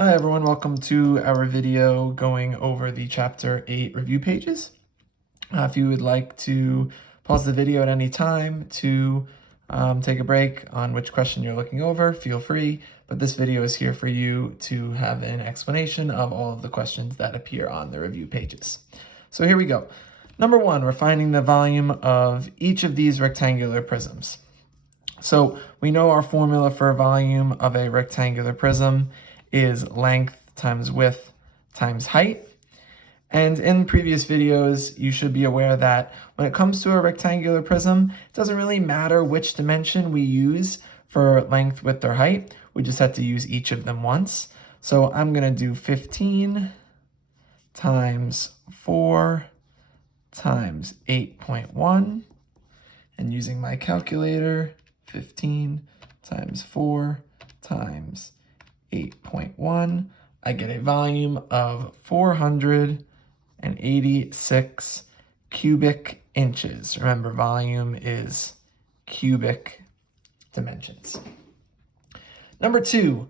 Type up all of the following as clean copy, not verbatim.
Hi everyone, welcome to our video going over the Chapter 8 review pages. If you would like to pause the video at any time to take a break on which question you're looking over, feel free, but this video is here for you to have an explanation of all of the questions that appear on the review pages. So here we go. Number 1, we're finding the volume of each of these rectangular prisms. So we know our formula for volume of a rectangular prism is length times width times height. And in previous videos, you should be aware that when it comes to a rectangular prism, it doesn't really matter which dimension we use for length, width, or height. We just have to use each of them once. So I'm going to do 15 times 4 times 8.1. And using my calculator, 15 times 4 times 8.1, I get a volume of 486 cubic inches. Remember, volume is cubic dimensions. Number 2,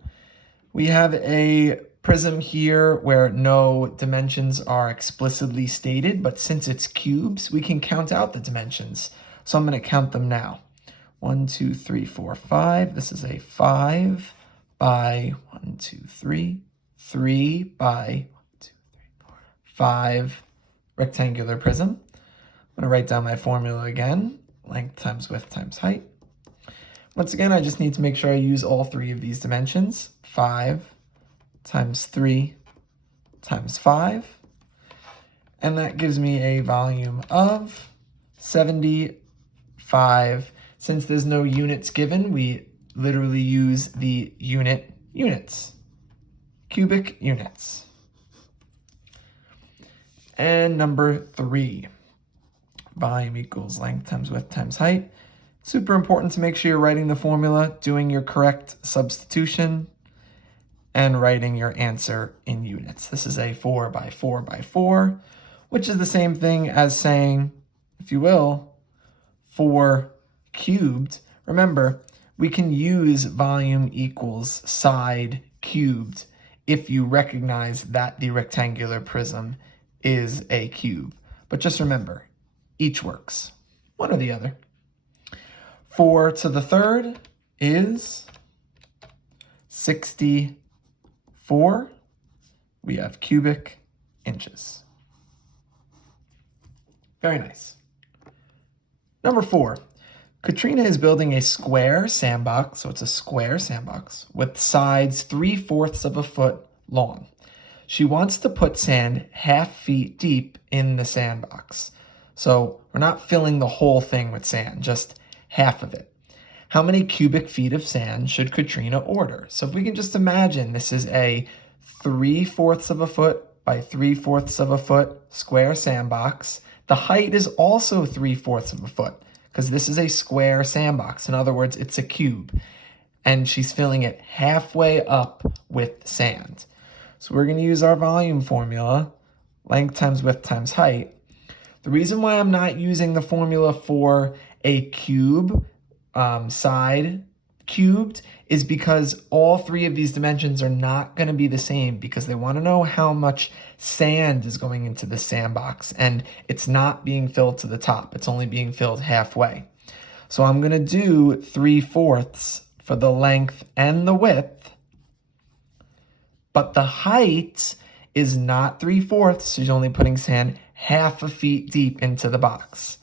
we have a prism here where no dimensions are explicitly stated, but since it's cubes, we can count out the dimensions. So I'm going to count them now. 1, 2, 3, 4, 5. This is a 5 by 1, 2, 3, 3 by 1, 2, 3, 4, 5 rectangular prism. I'm going to write down my formula again, length times width times height. Once again, I just need to make sure I use all three of these dimensions. 5 times 3 times 5. And that gives me a volume of 75. Since there's no units given, we literally use the units, cubic units. And number 3, volume equals length times width times height. Super important to make sure you're writing the formula, doing your correct substitution, and writing your answer in units. This is a 4 by 4 by 4, which is the same thing as saying, if you will, 4 cubed. Remember, we can use volume equals side cubed if you recognize that the rectangular prism is a cube. But just remember, each works, one or the other. 4 to the third is 64. We have cubic inches. Very nice. Number 4. Katrina is building a square sandbox, so it's a square sandbox, with sides 3/4 of a foot long. She wants to put sand 1/2 feet deep in the sandbox. So we're not filling the whole thing with sand, just half of it. How many cubic feet of sand should Katrina order? So if we can just imagine this is a 3/4 of a foot by 3/4 of a foot square sandbox. The height is also 3/4 of a foot, because this is a square sandbox. In other words, it's a cube. And she's filling it halfway up with sand. So we're going to use our volume formula, length times width times height. The reason why I'm not using the formula for a cube, side cubed, is because all three of these dimensions are not going to be the same, because they want to know how much sand is going into the sandbox, and it's not being filled to the top. It's only being filled halfway. So I'm going to do 3/4 for the length and the width, but the height is not 3/4. She's only putting sand 1/2 a feet deep into the box.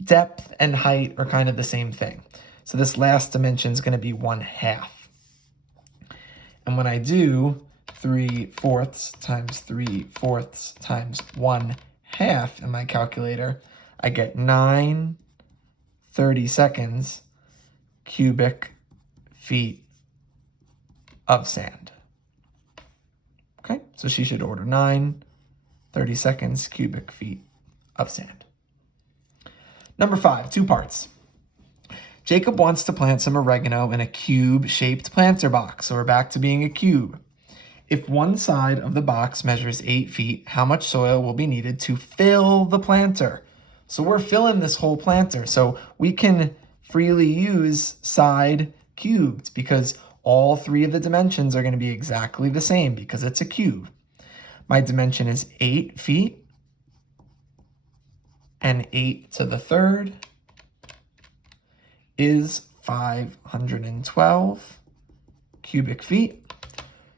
Depth and height are kind of the same thing. So this last dimension is going to be 1/2. And when I do 3/4 times 3/4 times 1/2 in my calculator, I get 9 30-seconds cubic feet of sand. Okay, so she should order 9 30-seconds cubic feet of sand. Number 5, 2 parts. Jacob wants to plant some oregano in a cube-shaped planter box. So we're back to being a cube. If one side of the box measures 8 feet, how much soil will be needed to fill the planter? So we're filling this whole planter. So we can freely use side cubed because all three of the dimensions are going to be exactly the same because it's a cube. My dimension is 8 feet, and 8 to the third is 512 cubic feet.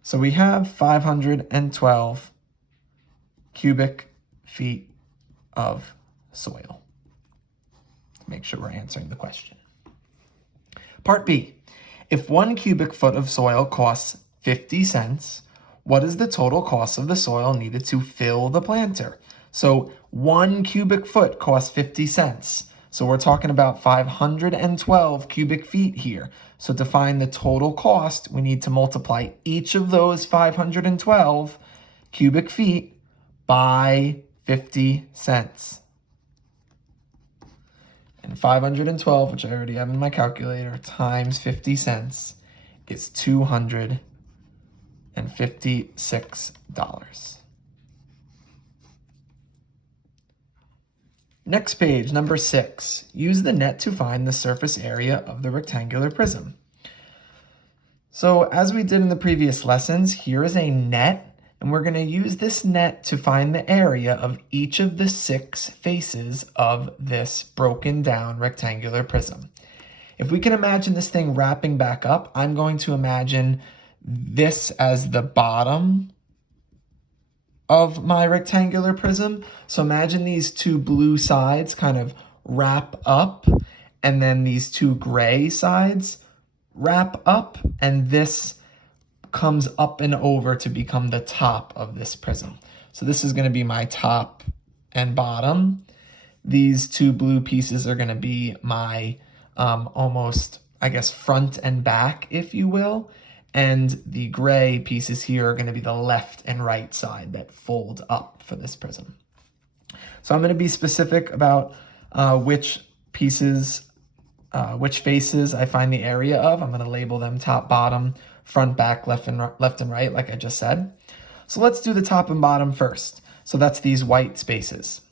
So we have 512 cubic feet of soil. Make sure we're answering the question. Part B. If 1 cubic foot of soil costs 50 cents, what is the total cost of the soil needed to fill the planter? So 1 cubic foot costs 50 cents. So we're talking about 512 cubic feet here. So to find the total cost, we need to multiply each of those 512 cubic feet by 50 cents. And 512, which I already have in my calculator, times 50 cents is $256. Next page, number 6. Use the net to find the surface area of the rectangular prism. So as we did in the previous lessons, here is a net, and we're going to use this net to find the area of each of the 6 faces of this broken down rectangular prism. If we can imagine this thing wrapping back up, I'm going to imagine this as the bottom of my rectangular prism. So imagine these 2 blue sides kind of wrap up, and then these 2 gray sides wrap up, and this comes up and over to become the top of this prism. So this is going to be my top and bottom. These 2 blue pieces are going to be my almost, I guess, front and back, if you will. And the gray pieces here are going to be the left and right side that fold up for this prism. So I'm going to be specific about which faces I find the area of. I'm going to label them top, bottom, front, back, left and right, like I just said. So let's do the top and bottom first. So that's these white spaces.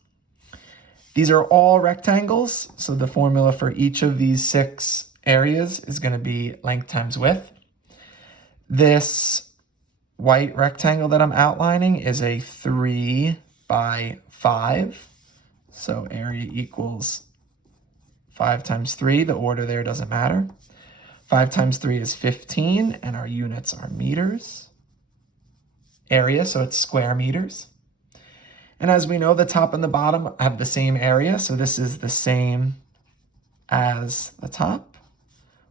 These are all rectangles. So the formula for each of these 6 areas is going to be length times width. This white rectangle that I'm outlining is a 3 by 5. So area equals 5 times 3. The order there doesn't matter. 5 times 3 is 15, and our units are meters. Area, so it's square meters. And as we know, the top and the bottom have the same area, so this is the same as the top,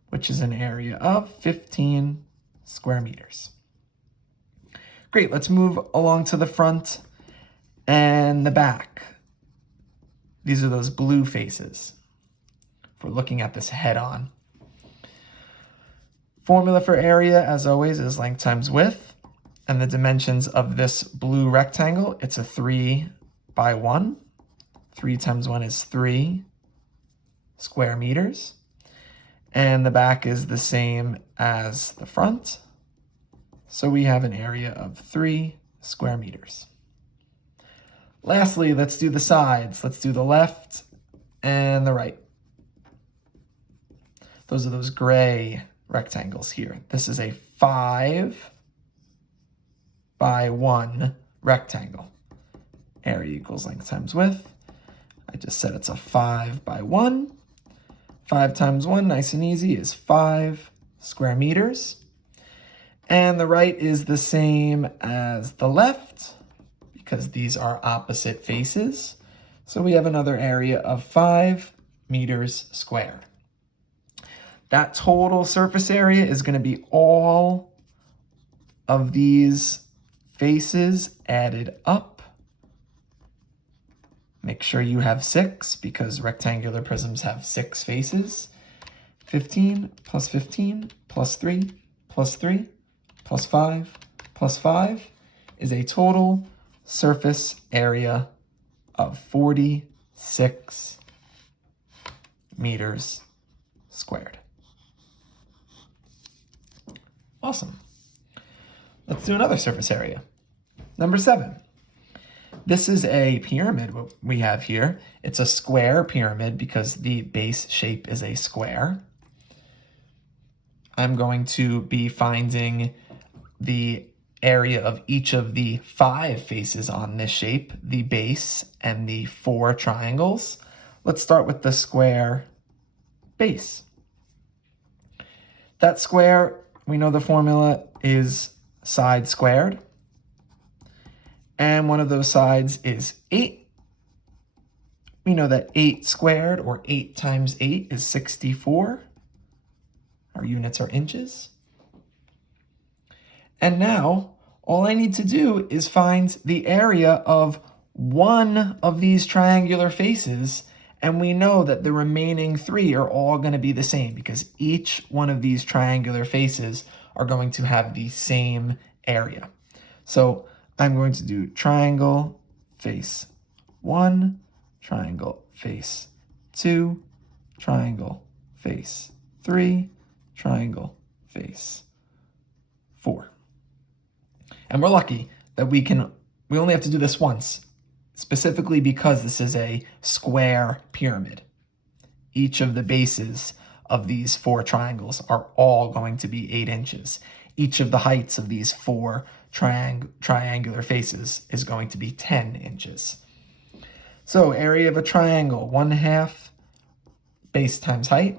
which is an area of 15 square meters. Great, let's move along to the front and the back. These are those blue faces. If we're looking at this head on. Formula for area, as always, is length times width. And the dimensions of this blue rectangle, it's a 3 by 1. 3 times 1 is 3 square meters. And the back is the same as the front. So we have an area of 3 square meters. Lastly, let's do the sides. Let's do the left and the right. Those are those gray rectangles here. This is a 5 by 1 rectangle. Area equals length times width. I just said it's a 5 by 1. 5 times 1, nice and easy, is 5 square meters. And the right is the same as the left because these are opposite faces. So we have another area of 5 meters square. That total surface area is going to be all of these faces added up. Make sure you have 6 because rectangular prisms have 6 faces. 15 plus 15 plus 3 plus 3 plus 5 plus 5 is a total surface area of 46 meters squared. Awesome. Let's do another surface area. Number 7. This is a pyramid what we have here. It's a square pyramid because the base shape is a square. I'm going to be finding the area of each of the 5 faces on this shape, the base and the 4 triangles. Let's start with the square base. That square, we know the formula is side squared. And one of those sides is 8. We know that 8 squared, or 8 times 8, is 64. Our units are inches. And now, all I need to do is find the area of one of these triangular faces, and we know that the remaining 3 are all going to be the same because each one of these triangular faces are going to have the same area. So I'm going to do triangle face 1, triangle face 2, triangle face 3, triangle face 4. And we're lucky that we only have to do this once, specifically because this is a square pyramid. Each of the bases of these 4 triangles are all going to be 8 inches. Each of the heights of these 4 triangular faces is going to be 10 inches. So area of a triangle, 1/2 base times height.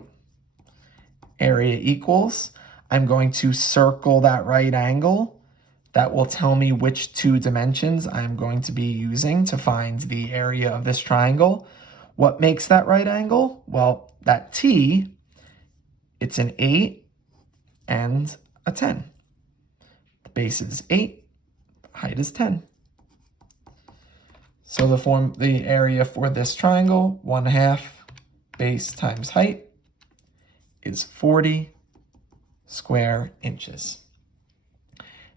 Area equals, I'm going to circle that right angle. That will tell me which 2 dimensions I'm going to be using to find the area of this triangle. What makes that right angle? Well, that T, it's an 8 and a 10. The base is 8, height is 10. So the area for this triangle, 1/2 base times height, is 40 square inches.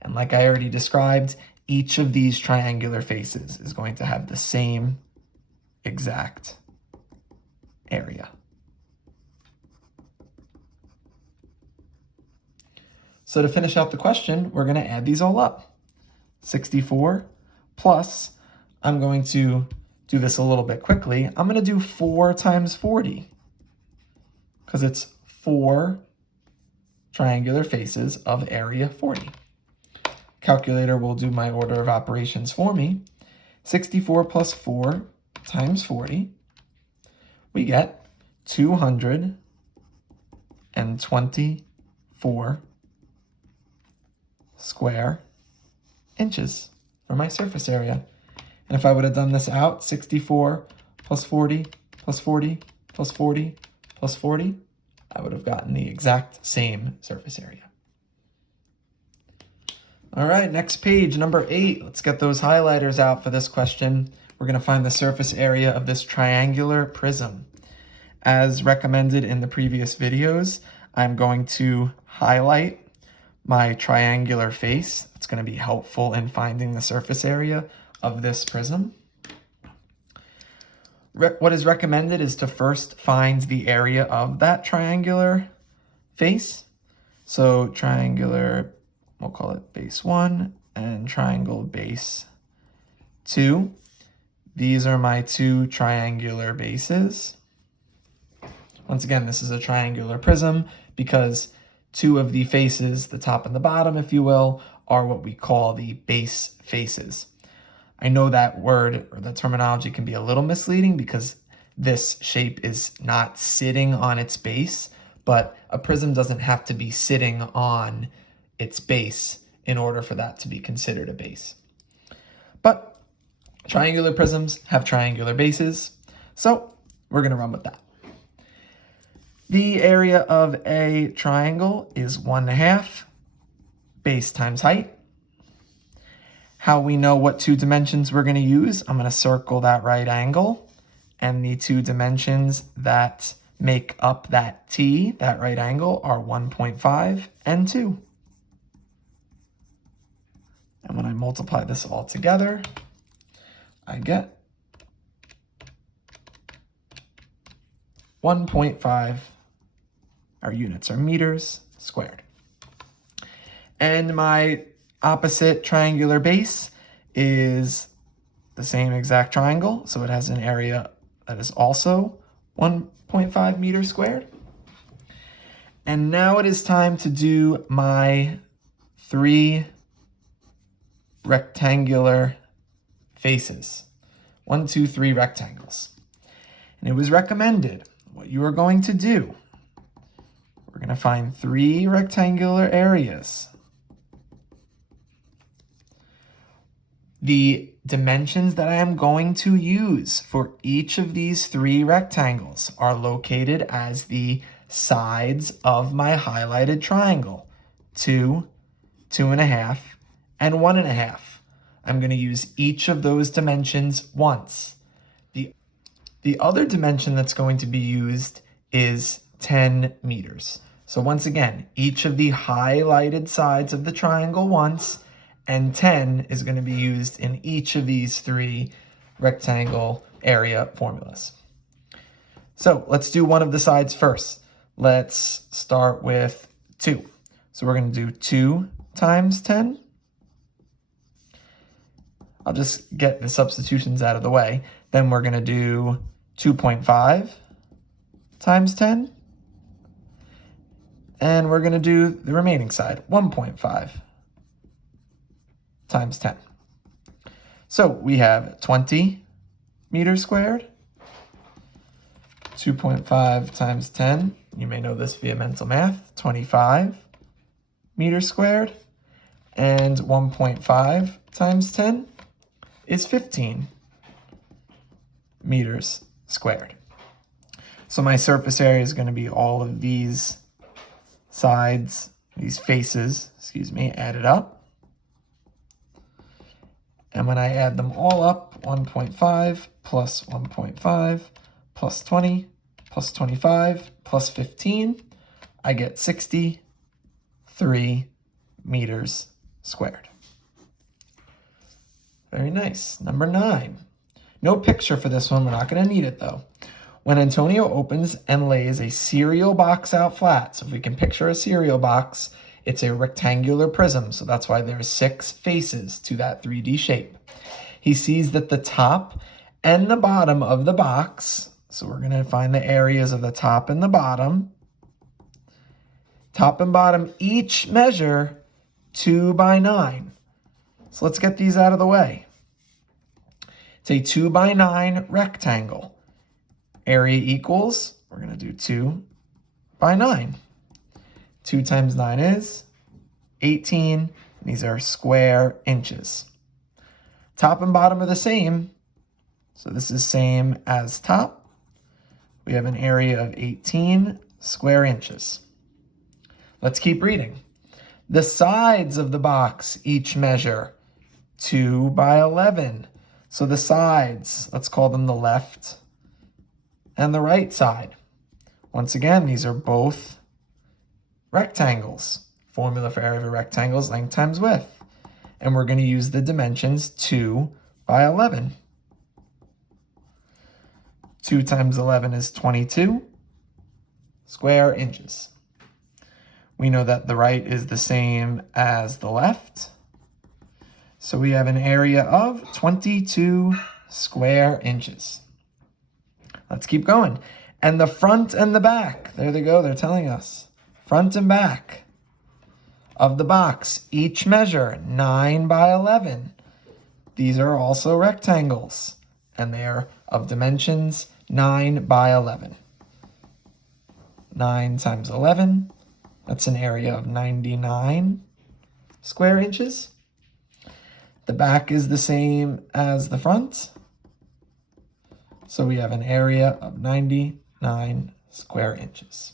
And like I already described, each of these triangular faces is going to have the same exact area. So to finish out the question, we're going to add these all up. 64 plus, I'm going to do this a little bit quickly. I'm going to do 4 times 40 because it's 4 triangular faces of area 40. Calculator will do my order of operations for me. 64 plus 4 times 40, we get 224 square inches for my surface area. And if I would have done this out, 64 plus 40 plus 40 plus 40 plus 40, I would have gotten the exact same surface area. All right, next page, number 8. Let's get those highlighters out for this question. We're going to find the surface area of this triangular prism. As recommended in the previous videos, I'm going to highlight my triangular face. It's going to be helpful in finding the surface area of this prism. What is recommended is to first find the area of that triangular face. So triangular, we'll call it base 1, and triangle base 2. These are my 2 triangular bases. Once again, this is a triangular prism because 2 of the faces, the top and the bottom, if you will, are what we call the base faces. I know that word or the terminology can be a little misleading because this shape is not sitting on its base, but a prism doesn't have to be sitting on its base in order for that to be considered a base. But triangular prisms have triangular bases, so we're going to run with that. The area of a triangle is 1/2 base times height. How we know what 2 dimensions we're going to use, I'm going to circle that right angle, and the 2 dimensions that make up that T, that right angle, are 1.5 and 2. And when I multiply this all together, I get 1.5, our units are meters squared. And my opposite triangular base is the same exact triangle, so it has an area that is also 1.5 meters squared. And now it is time to do my 3 rectangular faces. 1, 2, 3 rectangles. And it was recommended what you are going to do. We're going to find 3 rectangular areas. The dimensions that I am going to use for each of these 3 rectangles are located as the sides of my highlighted triangle. 2, 2.5, and 1.5. I'm going to use each of those dimensions once. The other dimension that's going to be used is 10 meters. So once again, each of the highlighted sides of the triangle once, and 10 is going to be used in each of these 3 rectangle area formulas. So let's do one of the sides first. Let's start with 2. So we're going to do 2 times 10. I'll just get the substitutions out of the way. Then we're going to do 2.5 times 10. And we're going to do the remaining side, 1.5 times 10. So we have 20 meters squared. 2.5 times 10, you may know this via mental math, 25 meters squared. And 1.5 times 10 is 15 meters squared. So my surface area is going to be all of these sides, these faces, added up. And when I add them all up, 1.5 plus 1.5 plus 20 plus 25 plus 15, I get 63 meters squared. Very nice. Number 9. No picture for this one. We're not going to need it though. When Antonio opens and lays a cereal box out flat, so if we can picture a cereal box, it's a rectangular prism, so that's why there's 6 faces to that 3D shape. He sees that the top and the bottom of the box, so we're going to find the areas of the top and the bottom. Top and bottom each measure 2 by 9. So let's get these out of the way. It's a 2 by 9 rectangle. Area equals, we're going to do 2 by 9. 2 times 9 is 18. These are square inches. Top and bottom are the same. So this is same as top. We have an area of 18 square inches. Let's keep reading. The sides of the box each measure 2 by 11. So the sides, let's call them the left and the right side. Once again, these are both rectangles. Formula for area of a rectangle is length times width. And we're going to use the dimensions 2 by 11. 2 times 11 is 22 square inches. We know that the right is the same as the left. So we have an area of 22 square inches. Let's keep going. And the front and the back, there they go, they're telling us. Front and back of the box, each measure 9 by 11. These are also rectangles, and they are of dimensions 9 by 11. 9 times 11, that's an area of 99 square inches. The back is the same as the front. So we have an area of 99 square inches.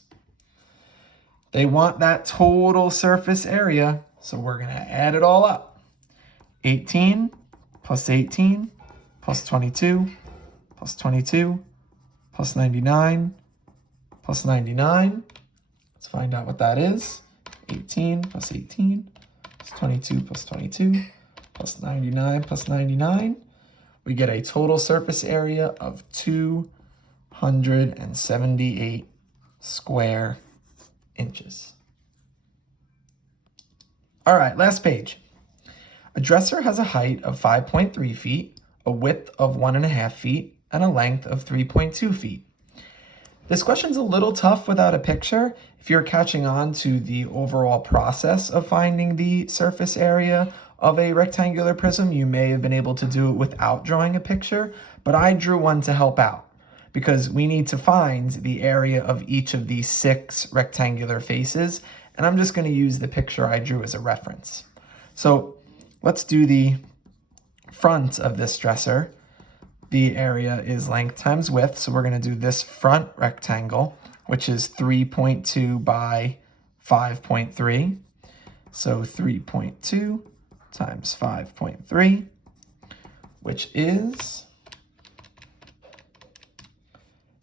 They want that total surface area, so we're going to add it all up. 18 plus 18 plus 22 plus 22 plus 99 plus 99. Let's find out what that is. 18 plus 18 plus 22 plus 22 plus 99 plus 99. We get a total surface area of 278 square inches. All right, last page. A dresser has a height of 5.3 feet, a width of 1.5 feet, and a length of 3.2 feet. This question's a little tough without a picture. If you're catching on to the overall process of finding the surface area of a rectangular prism, you may have been able to do it without drawing a picture, but I drew one to help out because we need to find the area of each of these 6 rectangular faces, and I'm just going to use the picture I drew as a reference. So let's do the front of this dresser. The area is length times width, so we're going to do this front rectangle, which is 3.2 by 5.3. So 3.2 times 5.3, which is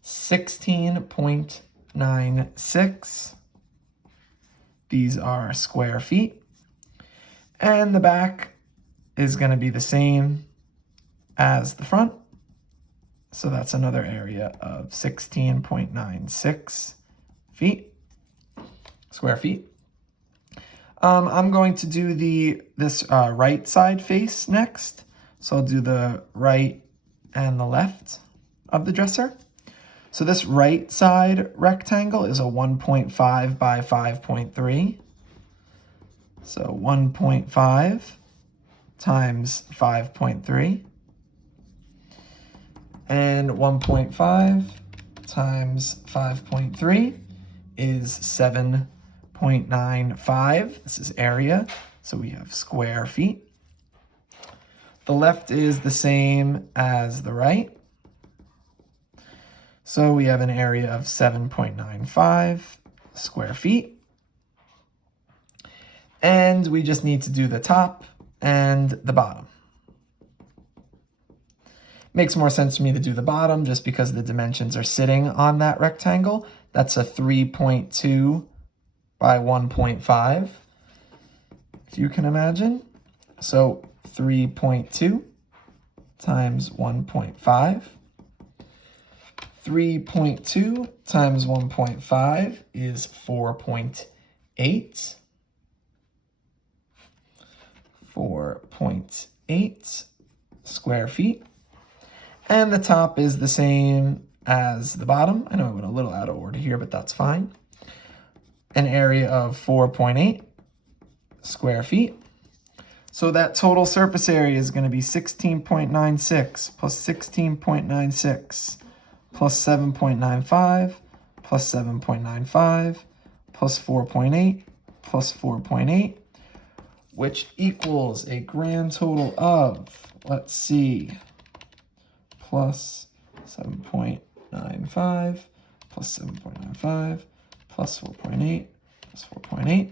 16.96. These are square feet. And the back is going to be the same as the front. So that's another area of 16.96 feet, square feet. I'm going to do this right side face next. So I'll do the right and the left of the dresser. So this right side rectangle is a 1.5 by 5.3. So 1.5 times 5.3. And 1.5 times 5.3 is 7.95. This is area, so we have square feet. The left is the same as the right. So we have an area of 7.95 square feet. And we just need to do the top and the bottom. Makes more sense for me to do the bottom just because the dimensions are sitting on that rectangle. That's a 3.2 by 1.5, if you can imagine. So 3.2 times 1.5. 3.2 times 1.5 is 4.8. 4.8 square feet. And the top is the same as the bottom. I know I went a little out of order here, but that's fine. An area of 4.8 square feet. So that total surface area is going to be 16.96 plus 16.96 plus 7.95 plus 7.95 plus 4.8 plus 4.8, which equals a grand total of, let's see, plus 7.95 plus 7.95 plus 4.8 plus 4.8,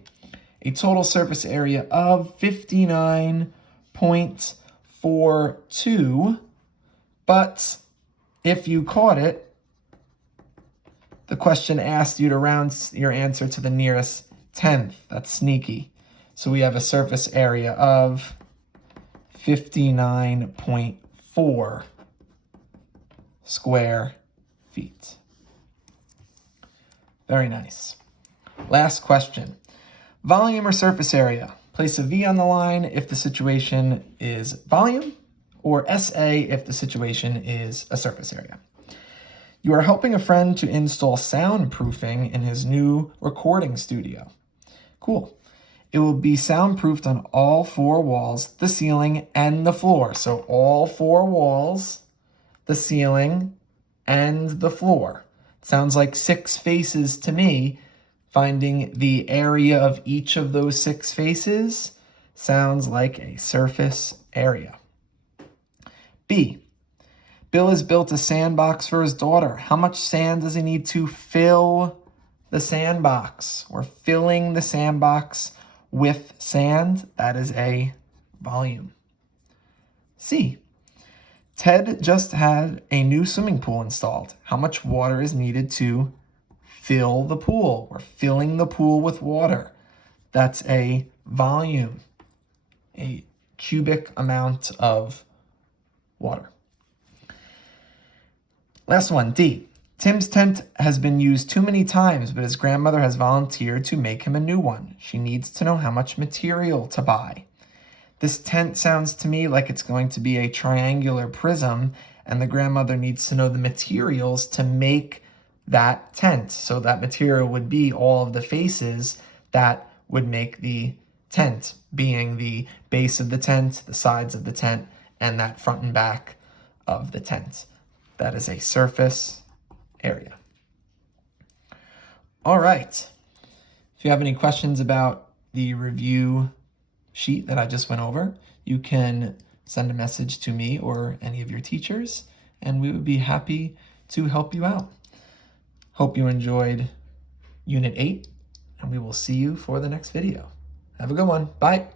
a total surface area of 59.42. But if you caught it, the question asked you to round your answer to the nearest tenth. That's sneaky. So we have a surface area of 59.4 square feet. Very nice. Last question. Volume or surface area? Place a V on the line if the situation is volume, or SA if the situation is a surface area. You are helping a friend to install soundproofing in his new recording studio. Cool. It will be soundproofed on all 4 walls, the ceiling, and the floor. So all 4 walls, the ceiling, and the floor. Sounds like 6 faces to me. Finding the area of each of those 6 faces sounds like a surface area. B. Bill has built a sandbox for his daughter. How much sand does he need to fill the sandbox? We're filling the sandbox with sand. That is a volume. C. Ted just had a new swimming pool installed. How much water is needed to fill the pool? We're filling the pool with water. That's a volume, a cubic amount of water. Last one, D. Tim's tent has been used too many times, but his grandmother has volunteered to make him a new one. She needs to know how much material to buy. This tent sounds to me like it's going to be a triangular prism, and the grandmother needs to know the materials to make that tent. So that material would be all of the faces that would make the tent, being the base of the tent, the sides of the tent, and that front and back of the tent. That is a surface area. All right. If you have any questions about the review sheet that I just went over, you can send a message to me or any of your teachers, and we would be happy to help you out. Hope you enjoyed Unit 8, and we will see you for the next video. Have a good one. Bye.